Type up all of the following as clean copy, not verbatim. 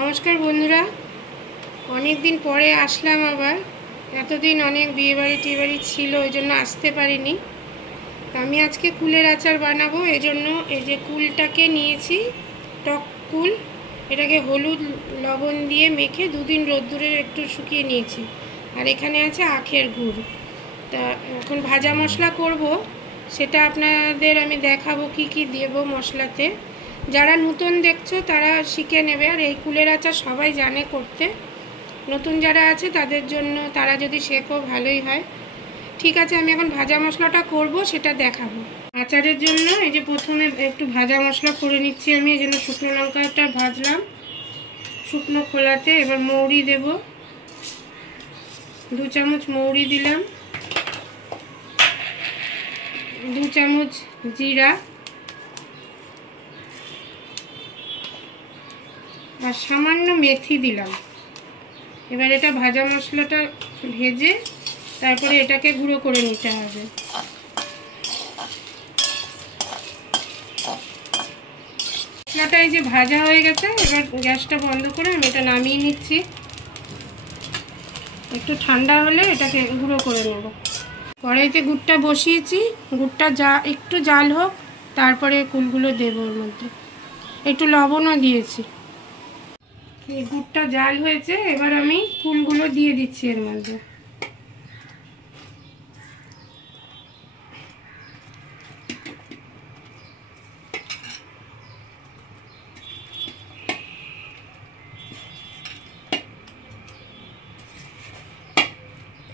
নমস্কার বন্ধুরা, অনেক দিন পরে আসলাম আবার। এতদিন অনেক বিয়েবাড়ি টিয়েবাড়ি ছিল, ওই জন্য আসতে পারিনি। আমি আজকে কুলের আচার বানাবো। এই জন্য এই যে কুলটাকে নিয়েছি, টক কুল, এটাকে হলুদ লবণ দিয়ে মেখে দুদিন রোদ্দুরে একটু শুকিয়ে নিয়েছি। আর এখানে আছে আখের গুড়। তা এখন ভাজা মশলা করব, সেটা আপনাদের আমি দেখাবো কি কি দেব মশলাতে। যারা নতুন দেখছো তারা শিখে নেবে, আর এই কুলের আচার সবাই জানে করতে। নতুন যারা আছে তাদের জন্য, তারা যদি শেখো ভালোই হয়। ঠিক আছে, আমি এখন ভাজা মশলাটা করব, সেটা দেখাবো। আচারের জন্য এই যে প্রথমে একটু ভাজা মশলা করে নিচ্ছি আমি। এই জন্য শুকনো লঙ্কাটা ভাজলাম শুকনো খোলাতে। এবার মৌরি দেব, 2 চামচ মৌরি দিলাম, 2 চামচ জিরা, আর সামান্য মেথি দিলাম। এবার এটা ভাজা মশলাটা ভেজে তারপরে এটাকে গুঁড়ো করে নিতে হবে। মশলাটা এই যে ভাজা হয়ে গেছে, এবার গ্যাসটা বন্ধ করে আমি এটা নামিয়ে নিচ্ছি। একটু ঠান্ডা হলে এটাকে গুঁড়ো করে নেব। কড়াইতে গুড়টা বসিয়েছি, গুড়টা একটু জাল হোক, তারপরে কুলগুলো দেব। ওর মধ্যে একটু লবণও দিয়েছি। এই গুড়টা জাল হয়েছে, এবার আমি কুলগুলো দিয়ে দিচ্ছি এর মধ্যে।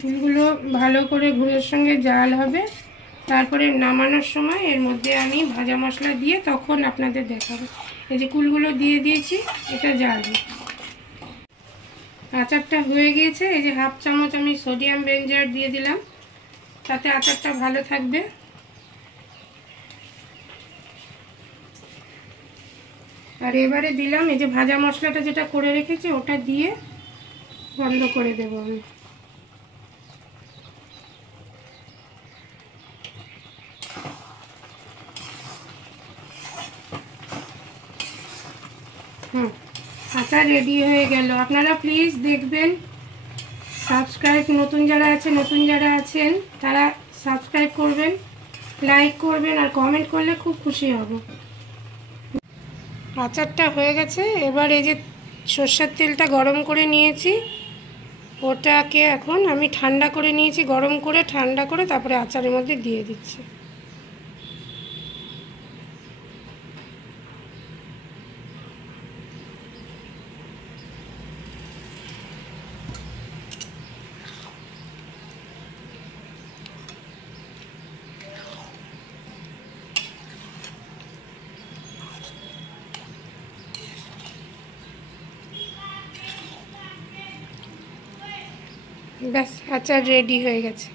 কুলগুলো ভালো করে গুড়ের সঙ্গে জাল হবে, তারপরে নামানোর সময় এর মধ্যে আমি ভাজা মশলা দিয়ে তখন আপনাদের দেখাবো। এই যে কুলগুলো দিয়ে দিয়েছি, এটা জাল। আচারটা হয়ে গিয়েছে। এই যে 1/2 চামচ আমি সোডিয়াম বেঞ্জয়েড দিয়ে দিলাম, তাতে আচারটা ভালো থাকবে। আর এবারে দিলাম এই যে ভাজা মশলাটা যেটা করে রেখেছি, ওটা দিয়ে বন্ধ করে দেবো আমি। আচার রেডি হয়ে গেল। আপনারা প্লিজ দেখবেন, সাবস্ক্রাইব, নতুন যারা আছেন তারা সাবস্ক্রাইব করবেন, লাইক করবেন, আর কমেন্ট করলে খুব খুশি হব। আচারটা হয়ে গেছে। এবার এই যে সরষের তেলটা গরম করে নিয়েছি, ওটাকে এখন আমি ঠান্ডা করে নিয়েছি, গরম করে ঠান্ডা করে তারপরে আচারের মধ্যে দিয়ে দিচ্ছি। ব্যাস, আচার রেডি হয়ে গেছে।